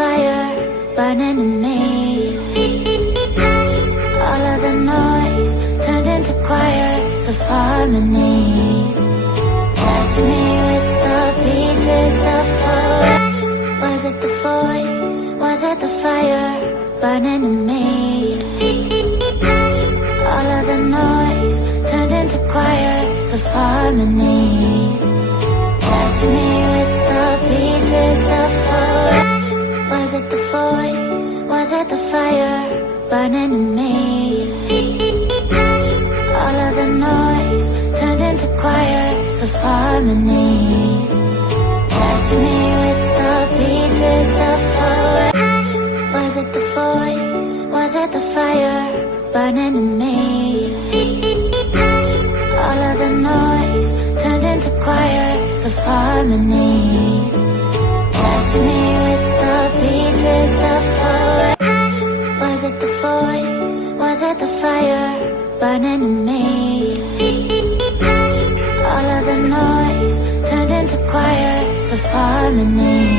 fire burning in me. All of the noise turned into choirs of harmony. Left me with the pieces of forever. Was it the voice? Was it the fire burning in me? All of the noise turned into choirs of harmony. Left me with the pieces of forever. Was it the voice? Was it the fire burning in me? All of the noise turned into choirs of harmony. Left me with the pieces of forever. Was it the voice? Was it the fire burning in me? All of the noise turned into choirs of harmony. Left me with the pieces of forever. Was it the voice? Was it the fire burning in me? All of the noise turned into choirs of harmony.